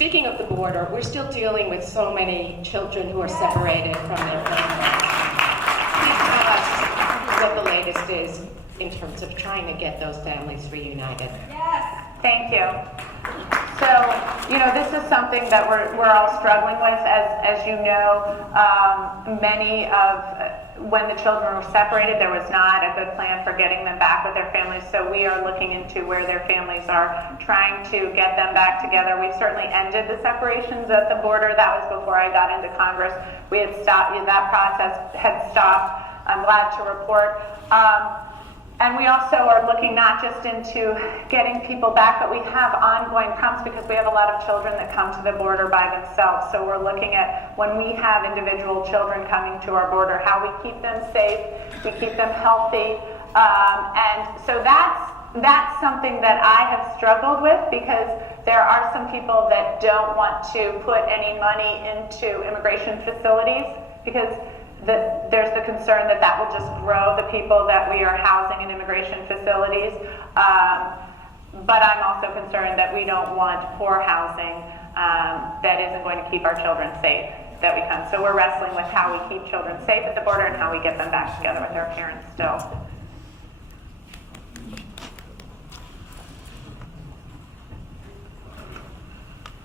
speaking of the border, we're still dealing with so many children who are separated from their families. Please tell us what the latest is in terms of trying to get those families reunited. Yes. Thank you. So, this is something that we're all struggling with. As you know, many of when the children were separated, there was not a good plan for getting them back with their families. So we are looking into where their families are, trying to get them back together. We've certainly ended the separations at the border. That was before I got into Congress. We had stopped, that process had stopped. I'm glad to report. And we also are looking not just into getting people back, but we have ongoing problems because we have a lot of children that come to the border by themselves. So we're looking at when we have individual children coming to our border, how we keep them safe, we keep them healthy. And so that's something that I have struggled with because there are some people that don't want to put any money into immigration facilities because there's the concern that will just grow the people that we are housing in immigration facilities. But I'm also concerned that we don't want poor housing that isn't going to keep our children safe that we come. So we're wrestling with how we keep children safe at the border and how we get them back together with their parents still.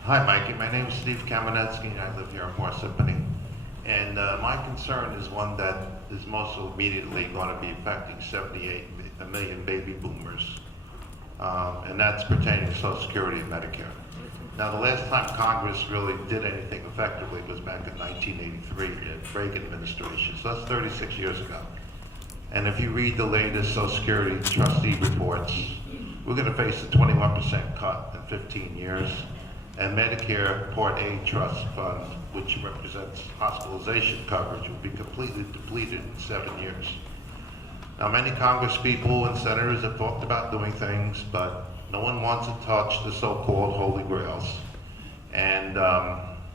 Hi, Mikey. My name is Steve Kamenetsky, and I live here in Parsippany. And my concern is one that is most immediately going to be affecting 78 million baby boomers, and that's pertaining to Social Security and Medicare. Now, the last time Congress really did anything effectively was back in 1983 in the Reagan administration, so that's 36 years ago. And if you read the latest Social Security trustee reports, we're going to face a 21% cut in 15 years. And Medicare Part A Trust Fund, which represents hospitalization coverage, will be completely depleted in 7 years. Now, many Congress people and senators have talked about doing things, but no one wants to touch the so-called holy grails. And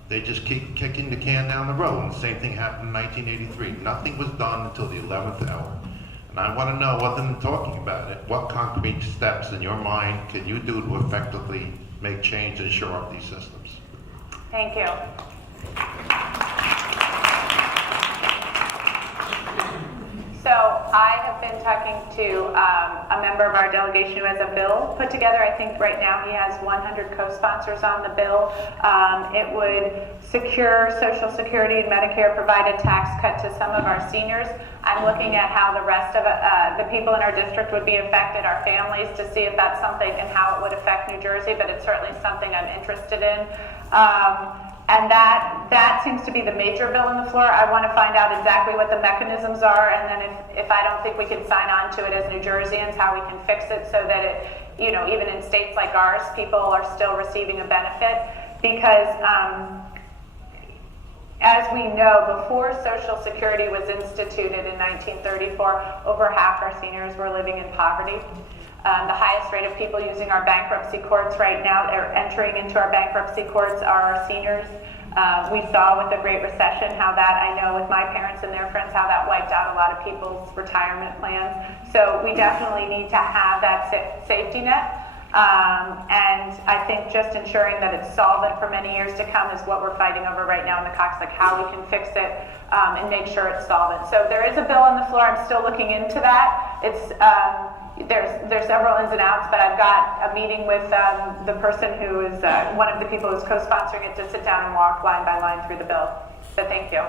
they just keep kicking the can down the road. And the same thing happened in 1983. Nothing was done until the 11th hour. And I want to know, other than talking about it, what concrete steps in your mind can you do to effectively make change and shore up these systems? Thank you. So I have been talking to a member of our delegation who has a bill put together. I think right now he has 100 co-sponsors on the bill. It would secure Social Security and Medicare, provide a tax cut to some of our seniors. I'm looking at how the rest of the people in our district would be affected, our families, to see if that's something and how it would affect New Jersey, but it's certainly something I'm interested in. And that seems to be the major bill on the floor. I want to find out exactly what the mechanisms are, and then if I don't think we can sign on to it as New Jerseyans, how we can fix it so that it, even in states like ours, people are still receiving a benefit. Because as we know, before Social Security was instituted in 1934, over half our seniors were living in poverty. The highest rate of people using our bankruptcy courts right now, they're entering into our bankruptcy courts, are our seniors. We saw with the Great Recession how that, I know with my parents and their friends, how that wiped out a lot of people's retirement plans. So we definitely need to have that safety net. And I think just ensuring that it's solvent for many years to come is what we're fighting over right now in the caucus, like how we can fix it and make sure it's solvent. So there is a bill on the floor. I'm still looking into that. It's there's several ins and outs, but I've got a meeting with the person who is one of the people who's co-sponsoring it to sit down and walk line by line through the bill. So thank you.